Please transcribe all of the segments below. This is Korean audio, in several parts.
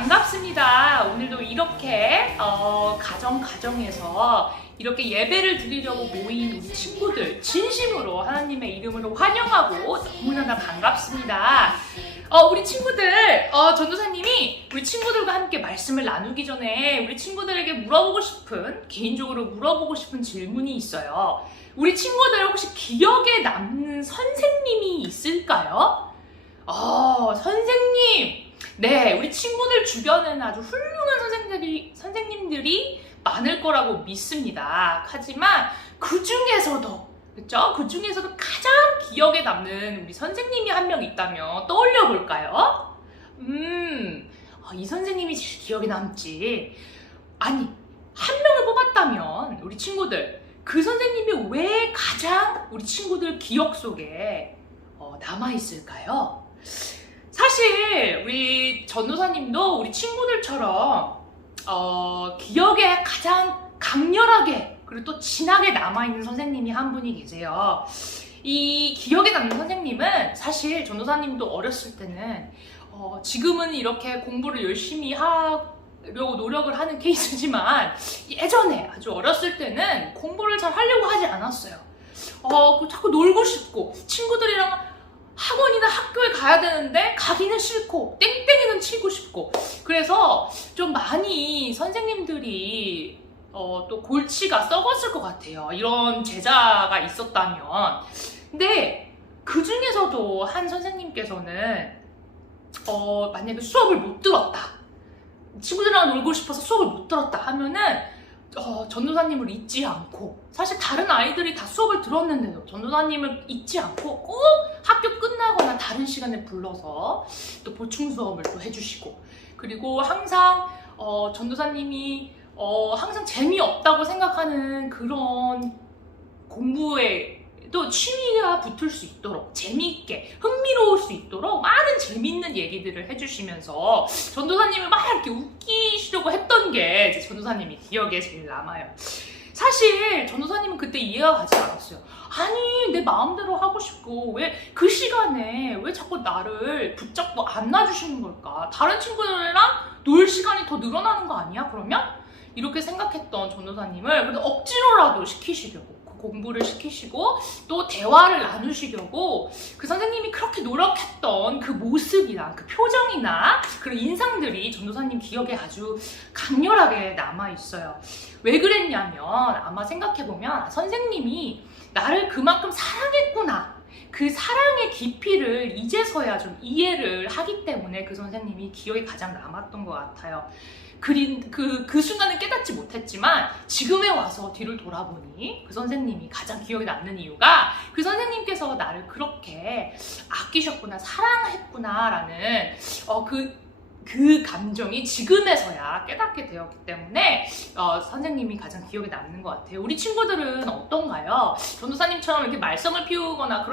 반갑습니다. 오늘도 이렇게 가정에서 이렇게 예배를 드리려고 모인 우리 친구들 진심으로 하나님의 이름으로 환영하고 너무나 반갑습니다. 우리 친구들, 전도사님이 우리 친구들과 함께 말씀을 나누기 전에 우리 친구들에게 개인적으로 물어보고 싶은 질문이 있어요. 우리 친구들 혹시 기억에 남는 선생님이 있을까요? 선생님! 네, 우리 친구들 주변에는 아주 훌륭한 선생님들이 많을 거라고 믿습니다. 하지만 그 중에서도 가장 기억에 남는 우리 선생님이 한 명 있다면 떠올려 볼까요? 이 선생님이 제일 기억에 남지. 아니, 한 명을 뽑았다면 우리 친구들, 그 선생님이 왜 가장 우리 친구들 기억 속에 남아있을까요? 사실 우리 전도사님도 우리 친구들처럼 기억에 가장 강렬하게 그리고 또 진하게 남아있는 선생님이 한 분이 계세요. 이 기억에 남는 선생님은 사실 전도사님도 어렸을 때는 지금은 이렇게 공부를 열심히 하려고 노력을 하는 케이스지만 예전에 아주 어렸을 때는 공부를 잘 하려고 하지 않았어요. 자꾸 놀고 싶고 친구들이랑 학원이나 학교에 가야 되는데 가기는 싫고 땡땡이는 치고 싶고, 그래서 좀 많이 선생님들이 또 골치가 썩었을 것 같아요. 이런 제자가 있었다면. 근데 그 중에서도 한 선생님께서는 만약에 수업을 못 들었다, 친구들이랑 놀고 싶어서 수업을 못 들었다 하면은 전도사님을 잊지 않고, 사실 다른 아이들이 다 수업을 들었는데도 전도사님을 잊지 않고 꼭 학교 끝나거나 다른 시간에 불러서 또 보충 수업을 또 해주시고, 그리고 항상 전도사님이 항상 재미없다고 생각하는 그런 공부에 또 취미가 붙을 수 있도록 재미있게 흥미로울 수 있도록 많은 재미있는 얘기들을 해주시면서 전도사님을 막 이렇게 웃기시려고 했던 게 제 전도사님이 기억에 제일 남아요. 사실 전도사님은 그때 이해가 가지 않았어요. 아니, 내 마음대로 하고 싶고 왜 그 시간에 왜 자꾸 나를 붙잡고 안 놔주시는 걸까? 다른 친구들이랑 놀 시간이 더 늘어나는 거 아니야? 그러면? 이렇게 생각했던 전도사님을 그래도 억지로라도 시키시려고, 공부를 시키시고 또 대화를 나누시려고 그 선생님이 그렇게 노력했던 그 모습이나 그 표정이나 그런 인상들이 전도사님 기억에 아주 강렬하게 남아있어요. 왜 그랬냐면, 아마 생각해보면 선생님이 나를 그만큼 사랑했구나, 그 사랑의 깊이를 이제서야 좀 이해를 하기 때문에 그 선생님이 기억에 가장 남았던 것 같아요. 그 순간은 깨닫지 못했지만 지금에 와서 뒤를 돌아보니 그 선생님이 가장 기억에 남는 이유가 그 선생님께서 나를 그렇게 아끼셨구나, 사랑했구나 라는 그 감정이 지금에서야 깨닫게 되었기 때문에 선생님이 가장 기억에 남는 것 같아요. 우리 친구들은 어떤가요? 전도사님처럼 이렇게 말썽을 피우거나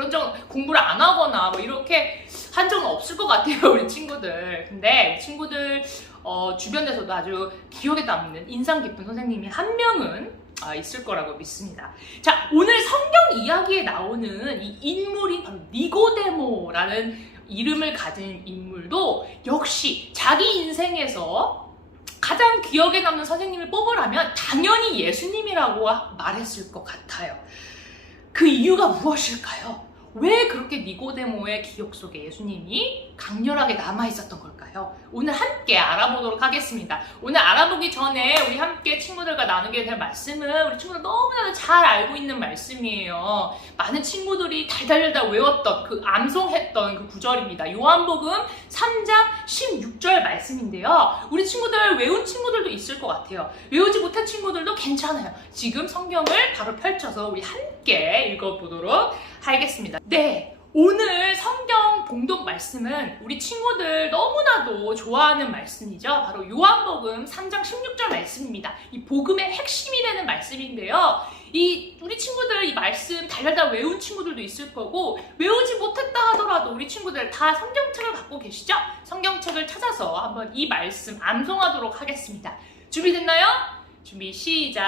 공부를 안 하거나 뭐 이렇게 한 적은 없을 것 같아요, 우리 친구들. 근데 우리 친구들 주변에서도 아주 기억에 남는 인상 깊은 선생님이 한 명은 있을 거라고 믿습니다. 자, 오늘 성경 이야기에 나오는 이 인물이 바로 니고데모라는 이름을 가진 인물도 역시 자기 인생에서 가장 기억에 남는 선생님을 뽑으라면 당연히 예수님이라고 말했을 것 같아요. 그 이유가 무엇일까요? 왜 그렇게 니고데모의 기억 속에 예수님이 강렬하게 남아있었던 걸까요? 오늘 함께 알아보도록 하겠습니다. 오늘 알아보기 전에 우리 함께 친구들과 나누게 될 말씀은 우리 친구들 너무나도 잘 알고 있는 말씀이에요. 많은 친구들이 달달달 외웠던 암송했던 그 구절입니다. 요한복음 3장 16절 말씀인데요. 우리 친구들 외운 친구들도 있을 것 같아요. 외우지 못한 친구들도 괜찮아요. 지금 성경을 바로 펼쳐서 우리 함께 읽어보도록 하겠습니다. 네, 오늘 성경 봉독 말씀은 우리 친구들 너무나도 좋아하는 말씀이죠. 바로 요한복음 3장 16절 말씀입니다. 이 복음의 핵심이 되는 말씀인데요. 우리 친구들 이 말씀 달달달 외운 친구들도 있을 거고, 외우지 못했다 하더라도 우리 친구들 다 성경책을 갖고 계시죠? 성경책을 찾아서 한번 이 말씀 암송하도록 하겠습니다. 준비됐나요? 준비 시작!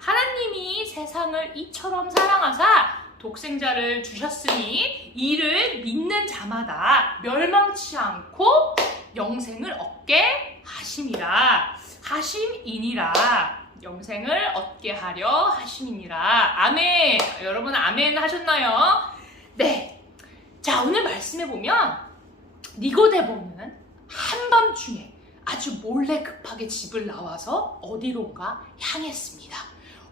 하나님이 세상을 이처럼 사랑하사 독생자를 주셨으니 이를 믿는 자마다 멸망치 않고 영생을 얻게 하심이라. 하심이니라. 영생을 얻게 하려 하심이니라. 아멘. 여러분 아멘 하셨나요? 네. 자, 오늘 말씀해 보면 니고데모는 한밤중에 아주 몰래 급하게 집을 나와서 어디론가 향했습니다.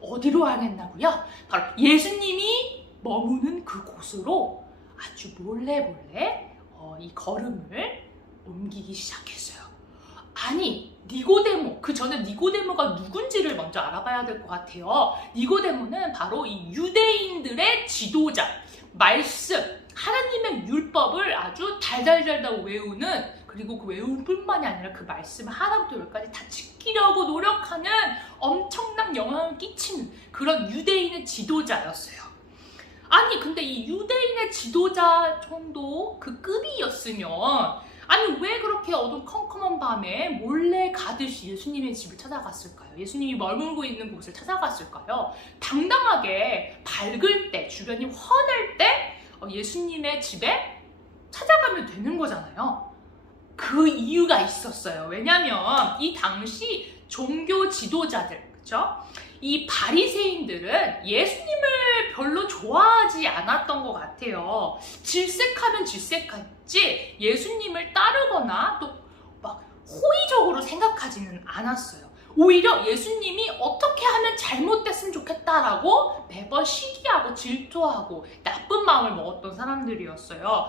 어디로 향했나고요? 바로 예수님이 머무는 그곳으로 아주 몰래 이 걸음을 옮기기 시작했어요. 아니, 니고데모, 그 전에 니고데모가 누군지를 먼저 알아봐야 될 것 같아요. 니고데모는 바로 이 유대인들의 지도자, 말씀, 하나님의 율법을 아주 달달달달 외우는, 그리고 그 외울 뿐만이 아니라 그 말씀을 하나부터 열까지 다 지키려고 노력하는, 엄청난 영향을 끼치는 그런 유대인의 지도자였어요. 아니, 근데 이 유대인의 지도자 정도 그 급이었으면, 아니 왜 그렇게 어둠컴컴한 밤에 몰래 가듯이 예수님의 집을 찾아갔을까요? 예수님이 머물고 있는 곳을 찾아갔을까요? 당당하게 밝을 때, 주변이 환할 때 예수님의 집에 찾아가면 되는 거잖아요. 그 이유가 있었어요. 왜냐면 이 당시 종교 지도자들, 그쵸? 이 바리새인들은 예수님을 별로 좋아하지 않았던 것 같아요. 질색하면 질색했지 예수님을 따르거나 또 막 호의적으로 생각하지는 않았어요. 오히려 예수님이 어떻게 하면 잘못됐으면 좋겠다라고 매번 시기하고 질투하고 나쁜 마음을 먹었던 사람들이었어요.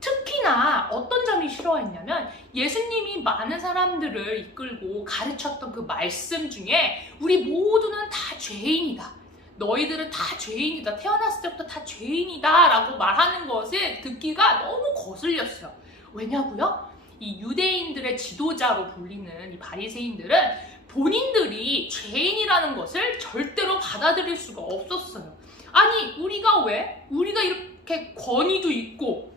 특히나 어떤 점이 싫어했냐면 예수님이 많은 사람들을 이끌고 가르쳤던 그 말씀 중에 우리 모두는 다 죄인이다. 너희들은 다 죄인이다. 태어났을 때부터 다 죄인이다 라고 말하는 것을 듣기가 너무 거슬렸어요. 왜냐고요? 이 유대인들의 지도자로 불리는 이 바리새인들은 본인들이 죄인이라는 것을 절대로 받아들일 수가 없었어요. 아니 우리가 이렇게 권위도 있고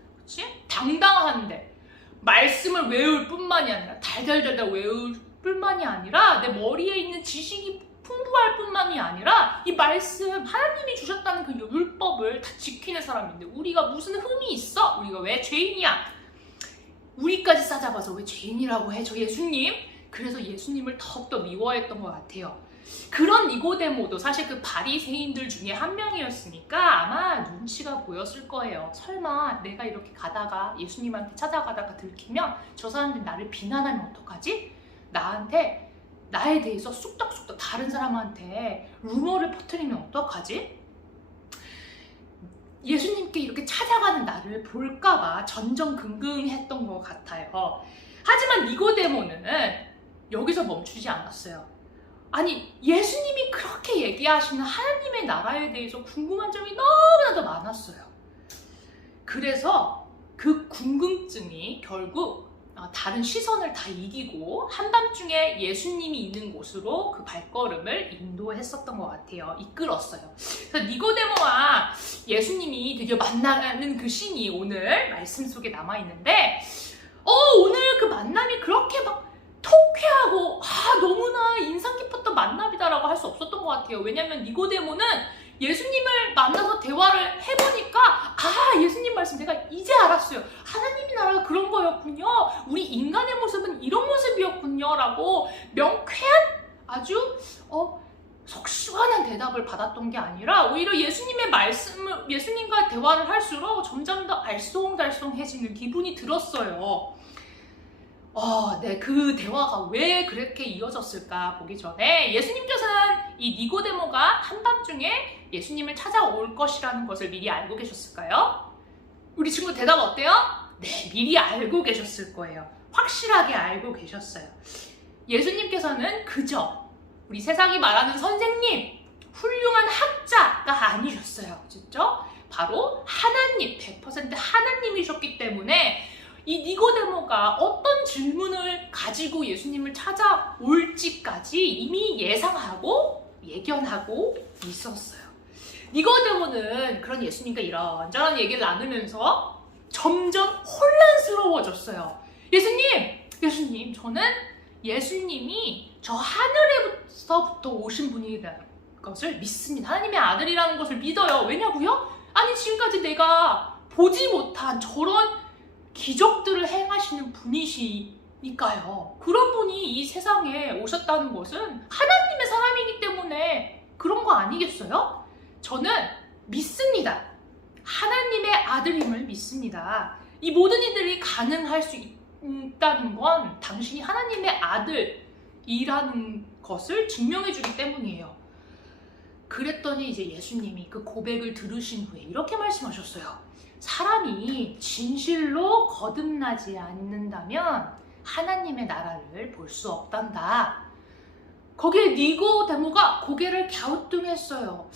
당당한데 말씀을 외울 뿐만이 아니라 달달달달 외울 뿐만이 아니라 내 머리에 있는 지식이 풍부할 뿐만이 아니라 이 말씀 하나님이 주셨다는 그 율법을 다 지키는 사람인데 우리가 무슨 흠이 있어? 우리가 왜 죄인이야? 우리까지 싸잡아서 왜 죄인이라고 해? 저 예수님? 그래서 예수님을 더욱더 미워했던 것 같아요. 그런 니고데모도 사실 그 바리새인들 중에 한 명이었으니까 아마 눈치가 보였을 거예요. 설마 내가 이렇게 가다가 예수님한테 찾아가다가 들키면 저 사람들이 나를 비난하면 어떡하지? 나에 대해서 쑥덕쑥덕 다른 사람한테 루머를 퍼뜨리면 어떡하지? 예수님께 이렇게 찾아가는 나를 볼까봐 전전긍긍했던 것 같아요. 하지만 니고데모는 여기서 멈추지 않았어요. 아니 예수님이 그렇게 얘기하시는 하나님의 나라에 대해서 궁금한 점이 너무나도 많았어요. 그래서 그 궁금증이 결국 다른 시선을 다 이기고 한밤중에 예수님이 있는 곳으로 그 발걸음을 인도했었던 것 같아요. 이끌었어요. 그래서 니고데모와 예수님이 드디어 만나는 그 씬이 오늘 말씀 속에 남아있는데 오늘 그 만남이 그렇게 막 통쾌하고 너무나 인상 깊었던 만남이다라고 할 수 없었던 것 같아요. 왜냐면 니고데모는 예수님을 만나서 대화를 해보니까 예수님 말씀 내가 이제 알았어요. 하나님의 나라가 그런 거였군요. 우리 인간의 모습은 이런 모습이었군요. 라고 명쾌한 아주 속 시원한 대답을 받았던 게 아니라 오히려 예수님과 대화를 할수록 점점 더 알쏭달쏭해지는 기분이 들었어요. 네, 그 대화가 왜 그렇게 이어졌을까 보기 전에 예수님께서는 이 니고데모가 한밤중에 예수님을 찾아올 것이라는 것을 미리 알고 계셨을까요? 우리 친구 대답 어때요? 네, 미리 알고 계셨을 거예요. 확실하게 알고 계셨어요. 예수님께서는 그저 우리 세상이 말하는 선생님, 훌륭한 학자가 아니셨어요. 진짜? 바로 하나님, 100% 하나님이셨기 때문에 이 니고데모가 어떤 질문을 가지고 예수님을 찾아올지까지 이미 예상하고 예견하고 있었어요. 니고데모는 그런 예수님과 이런저런 얘기를 나누면서 점점 혼란스러워졌어요. 예수님, 저는 예수님이 저 하늘에서부터 오신 분이라는 것을 믿습니다. 하나님의 아들이라는 것을 믿어요. 왜냐고요? 아니 지금까지 내가 보지 못한 저런 기적들을 행하시는 분이시니까요. 그런 분이 이 세상에 오셨다는 것은 하나님의 사람이기 때문에 그런 거 아니겠어요? 저는 믿습니다. 하나님의 아들임을 믿습니다. 이 모든 일들이 가능할 수 있다는 건 당신이 하나님의 아들이라는 것을 증명해 주기 때문이에요. 그랬더니 이제 예수님이 그 고백을 들으신 후에 이렇게 말씀하셨어요. 사람이 진실로 거듭나지 않는다면 하나님의 나라를 볼 수 없단다. 거기에 니고데모가 고개를 갸우뚱했어요.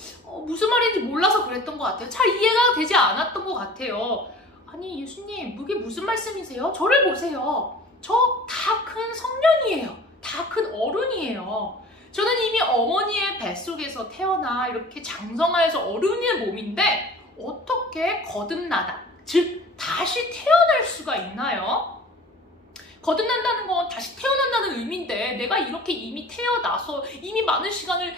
무슨 말인지 몰라서 그랬던 것 같아요. 잘 이해가 되지 않았던 것 같아요. 아니 예수님, 그게 무슨 말씀이세요? 저를 보세요. 저 다 큰 성년이에요. 다 큰 어른이에요. 저는 이미 어머니의 뱃속에서 태어나 이렇게 장성하여서 어른의 몸인데 어떻게 거듭나다, 즉 다시 태어날 수가 있나요? 거듭난다는 건 다시 태어난다는 의미인데 내가 이렇게 이미 태어나서 이미 많은 시간을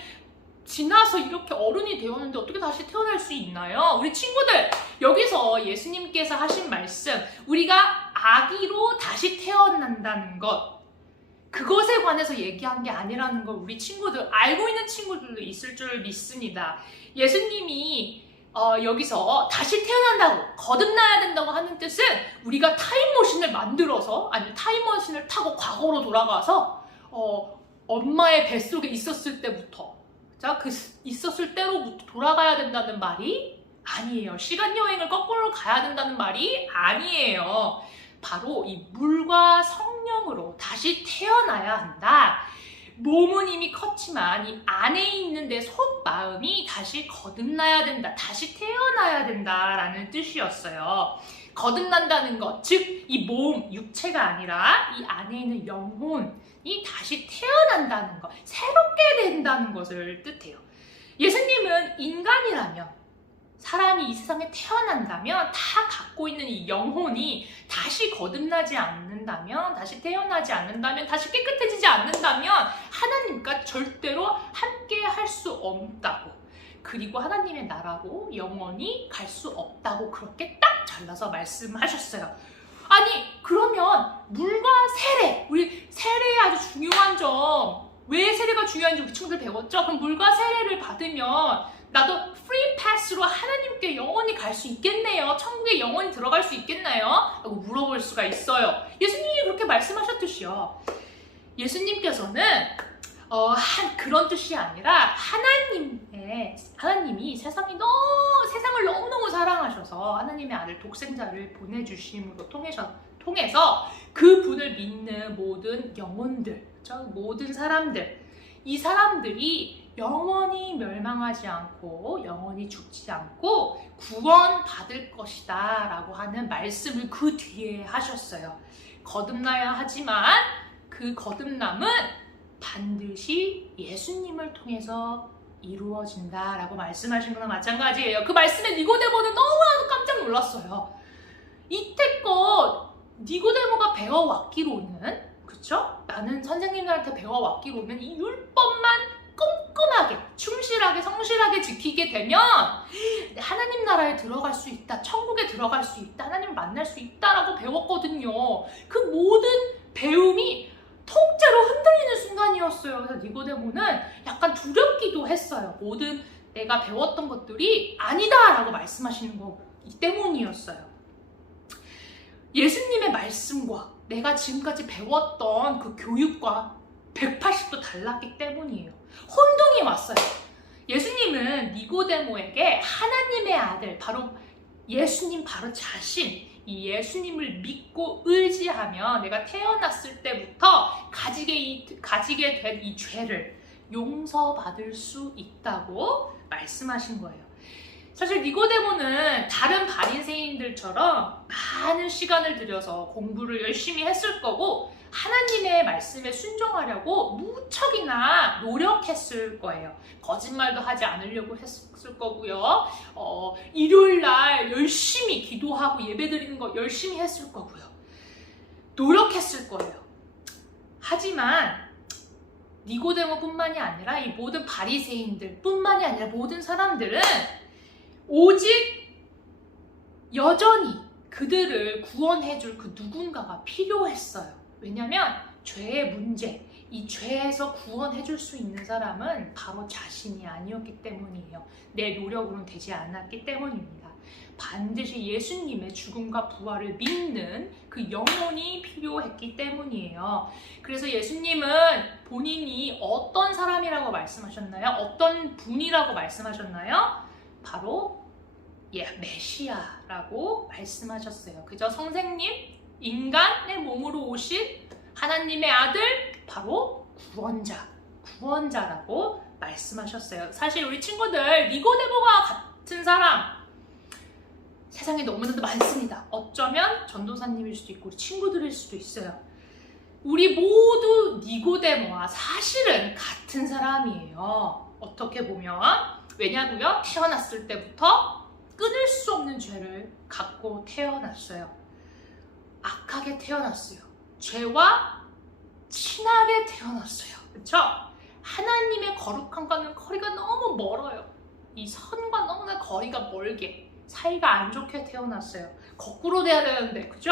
지나서 이렇게 어른이 되었는데 어떻게 다시 태어날 수 있나요? 우리 친구들, 여기서 예수님께서 하신 말씀, 우리가 아기로 다시 태어난다는 것, 그것에 관해서 얘기한 게 아니라는 걸 우리 친구들, 알고 있는 친구들도 있을 줄 믿습니다. 예수님이 여기서 다시 태어난다고, 거듭나야 된다고 하는 뜻은 우리가 타임머신을 만들어서, 아니 타임머신을 타고 과거로 돌아가서 엄마의 뱃속에 있었을 때부터, 자, 그 있었을 때로부터 돌아가야 된다는 말이 아니에요. 시간여행을 거꾸로 가야 된다는 말이 아니에요. 바로 이 물과 성령으로 다시 태어나야 한다. 몸은 이미 컸지만 이 안에 있는 내 속마음이 다시 거듭나야 된다. 다시 태어나야 된다라는 뜻이었어요. 거듭난다는 것, 즉 이 몸, 육체가 아니라 이 안에 있는 영혼이 다시 태어난다는 것, 새롭게 된다는 것을 뜻해요. 예수님은 인간이라면, 사람이 이 세상에 태어난다면 다 갖고 있는 이 영혼이 다시 거듭나지 않는다면, 다시 태어나지 않는다면, 다시 깨끗해지지 않는다면 하나님과 절대로 함께 할 수 없다고, 그리고 하나님의 나라로 영원히 갈 수 없다고 그렇게 딱 잘라서 말씀하셨어요. 아니 그러면 물과 세례, 우리 세례의 아주 중요한 점, 왜 세례가 중요한지 우리 친구들 배웠죠? 그럼 물과 세례를 받으면 나도 프리 패스로 하나님께 영원히 갈 수 있겠네요. 천국에 영원히 들어갈 수 있겠나요? 라고 물어볼 수가 있어요. 예수님이 그렇게 말씀하셨듯이요. 예수님께서는 그런 뜻이 아니라 하나님이 세상을 너무너무 사랑하셔서 하나님의 아들 독생자를 보내주심으로 통해서 그분을 믿는 모든 영혼들, 모든 사람들, 이 사람들이 영원히 멸망하지 않고 영원히 죽지 않고 구원받을 것이다 라고 하는 말씀을 그 뒤에 하셨어요. 거듭나야 하지만 그 거듭남은 반드시 예수님을 통해서 이루어진다라고 말씀하신 거랑 마찬가지예요. 그 말씀에 니고데모는 너무나도 깜짝 놀랐어요. 이때껏 니고데모가 배워왔기로는, 그쵸? 나는 선생님들한테 배워왔기로는 이 율법만 꼼꼼하게, 충실하게, 성실하게 지키게 되면 하나님 나라에 들어갈 수 있다, 천국에 들어갈 수 있다, 하나님을 만날 수 있다라고 배웠거든요. 그 모든 배움이 통째로 흔들리는 순간이었어요. 그래서 니고데모는 약간 두렵기도 했어요. 모든 내가 배웠던 것들이 아니다라고 말씀하시는 거기 때문이었어요. 예수님의 말씀과 내가 지금까지 배웠던 그 교육과 180도 달랐기 때문이에요. 혼동이 왔어요. 예수님은 니고데모에게 하나님의 아들, 바로 예수님 바로 자신, 이 예수님을 믿고 의지하면 내가 태어났을 때부터 가지게 된 이 죄를 용서받을 수 있다고 말씀하신 거예요. 사실 니고데모는 다른 바리새인들처럼 많은 시간을 들여서 공부를 열심히 했을 거고 하나님의 말씀에 순종하려고 무척이나 노력했을 거예요. 거짓말도 하지 않으려고 했을 거고요. 일요일날 열심히 기도하고 예배드리는 거 열심히 했을 거고요. 노력했을 거예요. 하지만 니고데모뿐만이 아니라 이 모든 바리새인들 뿐만이 아니라 모든 사람들은 오직 여전히 그들을 구원해줄 그 누군가가 필요했어요. 왜냐면 죄의 문제, 이 죄에서 구원해줄 수 있는 사람은 바로 자신이 아니었기 때문이에요. 내 노력으로는 되지 않았기 때문입니다. 반드시 예수님의 죽음과 부활을 믿는 그 영혼이 필요했기 때문이에요. 그래서 예수님은 본인이 어떤 사람이라고 말씀하셨나요? 어떤 분이라고 말씀하셨나요? 바로 메시아라고 말씀하셨어요. 그죠? 선생님, 인간의 몸으로 오신 하나님의 아들, 바로 구원자라고 말씀하셨어요. 사실 우리 친구들 니고데모와 같은 사람 세상에 너무나도 많습니다. 어쩌면 전도사님일 수도 있고 우리 친구들일 수도 있어요. 우리 모두 니고데모와 사실은 같은 사람이에요. 어떻게 보면 왜냐고요? 태어났을 때부터 끊을 수 없는 죄를 갖고 태어났어요. 악하게 태어났어요. 죄와 친하게 태어났어요. 그렇죠? 하나님의 거룩함과는 거리가 너무 멀어요. 이 선과 너무나 거리가 멀게 사이가 안 좋게 태어났어요. 거꾸로 돼야 되는데, 그죠?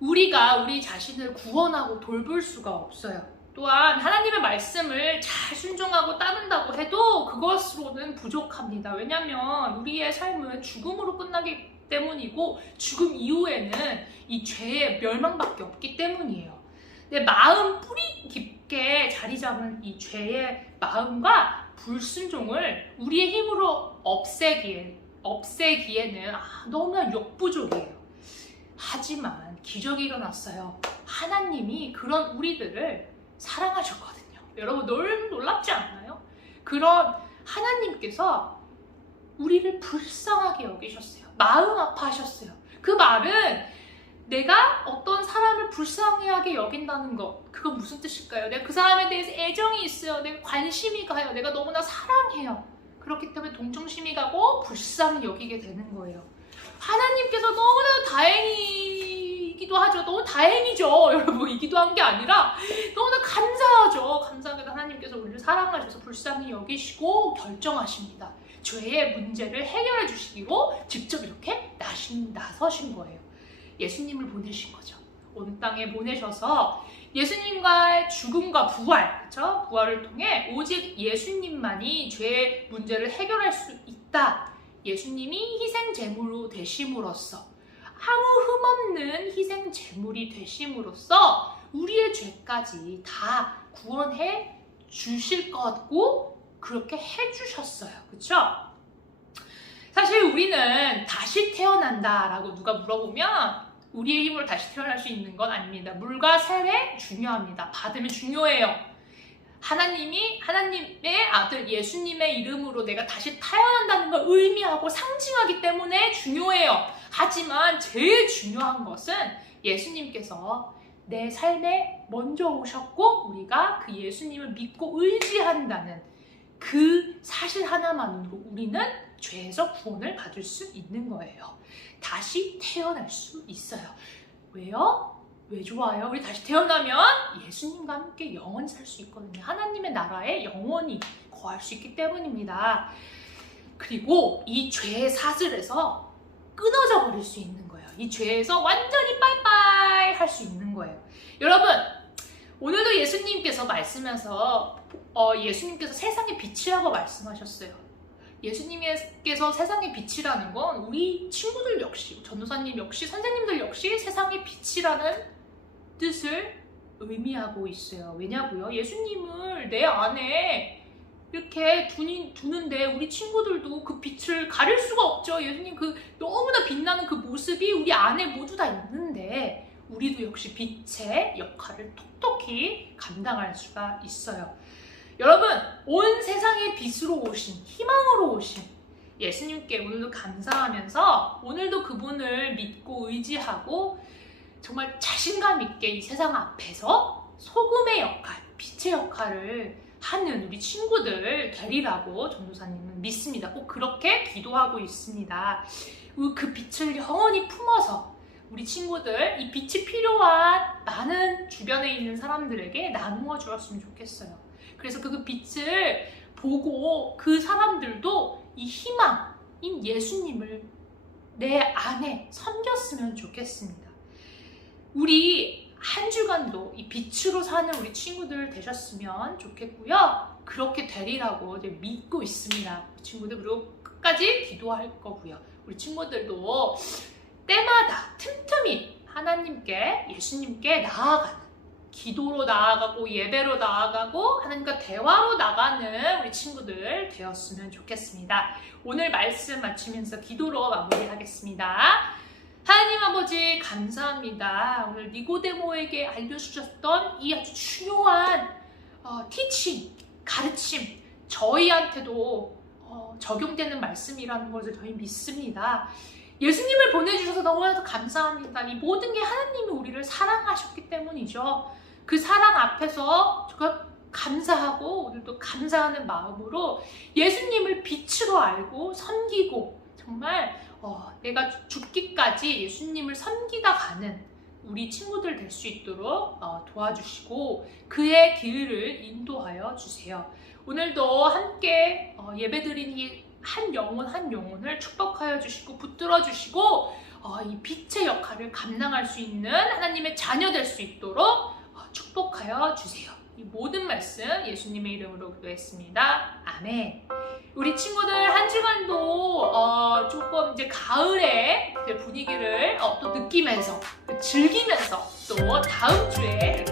우리가 우리 자신을 구원하고 돌볼 수가 없어요. 또한 하나님의 말씀을 잘 순종하고 따른다고 해도 그것으로는 부족합니다. 왜냐하면 우리의 삶은 죽음으로 끝나기 때문이고 죽음 이후에는 이 죄의 멸망밖에 없기 때문이에요. 내 마음 뿌리 깊게 자리 잡은 이 죄의 마음과 불순종을 우리의 힘으로 없애기에는 너무나 역부족이에요. 하지만 기적이 일어났어요. 하나님이 그런 우리들을 사랑하셨거든요. 여러분 너무 놀랍지 않나요? 그런 하나님께서 우리를 불쌍하게 여기셨어요. 마음 아파하셨어요. 그 말은 내가 어떤 사람을 불쌍하게 여긴다는 것, 그건 무슨 뜻일까요? 내가 그 사람에 대해서 애정이 있어요. 내가 관심이 가요. 내가 너무나 사랑해요. 그렇기 때문에 동정심이 가고 불쌍히 여기게 되는 거예요. 하나님께서 너무나 다행이기도 하죠. 너무 다행이죠. 여러분, 이기도 한 게 아니라 너무나 감사하죠. 감사하게도 하나님께서 우리를 사랑하셔서 불쌍히 여기시고 결정하십니다. 죄의 문제를 해결해 주시기로 직접 이렇게 나서신 거예요. 예수님을 보내신 거죠. 온 땅에 보내셔서 예수님과의 죽음과 부활, 그렇죠? 부활을 통해 오직 예수님만이 죄의 문제를 해결할 수 있다. 예수님이 희생 제물로 되심으로써 아무 흠없는 희생 제물이 되심으로써 우리의 죄까지 다 구원해 주실 거고 그렇게 해주셨어요. 그렇죠? 사실 우리는 다시 태어난다라고 누가 물어보면 우리의 힘으로 다시 태어날 수 있는 건 아닙니다. 물과 세례 중요합니다. 받으면 중요해요. 하나님의 아들 예수님의 이름으로 내가 다시 태어난다는 걸 의미하고 상징하기 때문에 중요해요. 하지만 제일 중요한 것은 예수님께서 내 삶에 먼저 오셨고 우리가 그 예수님을 믿고 의지한다는 그 사실 하나만으로 우리는 죄에서 구원을 받을 수 있는 거예요. 다시 태어날 수 있어요. 왜요? 왜 좋아요? 우리 다시 태어나면 예수님과 함께 영원히 살 수 있거든요. 하나님의 나라에 영원히 거할 수 있기 때문입니다. 그리고 이 죄의 사슬에서 끊어져 버릴 수 있는 거예요. 이 죄에서 완전히 빠이빠이 할 수 있는 거예요. 여러분, 오늘도 예수님께서 예수님께서 세상의 빛이라고 말씀하셨어요. 예수님께서 세상의 빛이라는 건 우리 친구들 역시, 전도사님 역시, 선생님들 역시 세상의 빛이라는 뜻을 의미하고 있어요. 왜냐고요? 예수님을 내 안에 이렇게 두는데 우리 친구들도 그 빛을 가릴 수가 없죠. 예수님 그 너무나 빛나는 그 모습이 우리 안에 모두 다 있는데 우리도 역시 빛의 역할을 톡톡히 감당할 수가 있어요. 여러분, 온 세상의 빛으로 오신, 희망으로 오신 예수님께 오늘도 감사하면서 오늘도 그분을 믿고 의지하고 정말 자신감 있게 이 세상 앞에서 소금의 역할, 빛의 역할을 하는 우리 친구들 되리라고 전도사님은 믿습니다. 꼭 그렇게 기도하고 있습니다. 그 빛을 영원히 품어서 우리 친구들 이 빛이 필요한 많은 주변에 있는 사람들에게 나누어 주었으면 좋겠어요. 그래서 그 빛을 보고 그 사람들도 이 희망인 예수님을 내 안에 섬겼으면 좋겠습니다. 우리 한 주간도 이 빛으로 사는 우리 친구들 되셨으면 좋겠고요. 그렇게 되리라고 이제 믿고 있습니다. 우리 친구들 그리고 끝까지 기도할 거고요. 우리 친구들도 때마다 틈틈이 하나님께, 예수님께 나아가는, 기도로 나아가고 예배로 나아가고 하나님과 대화로 나가는 우리 친구들 되었으면 좋겠습니다. 오늘 말씀 마치면서 기도로 마무리하겠습니다. 하나님 아버지 감사합니다. 오늘 니고데모에게 알려주셨던 이 아주 중요한 티칭, 가르침 저희한테도 적용되는 말씀이라는 것을 저희 믿습니다. 예수님을 보내주셔서 너무나도 감사합니다. 이 모든 게 하나님이 우리를 사랑하셨기 때문이죠. 그 사랑 앞에서 제가 감사하고 오늘도 감사하는 마음으로 예수님을 빛으로 알고 섬기고 정말 내가 죽기까지 예수님을 섬기다 가는 우리 친구들 될 수 있도록 도와주시고 그의 길을 인도하여 주세요. 오늘도 함께 예배드린 이 한 영혼 한 영혼을 축복하여 주시고 붙들어 주시고 이 빛의 역할을 감당할 수 있는 하나님의 자녀 될 수 있도록 축복하여 주세요. 이 모든 말씀 예수님의 이름으로 기도했습니다. 아멘. 우리 친구들 한 주간도 조금 이제 가을의 분위기를 또 느끼면서 즐기면서 또 다음 주에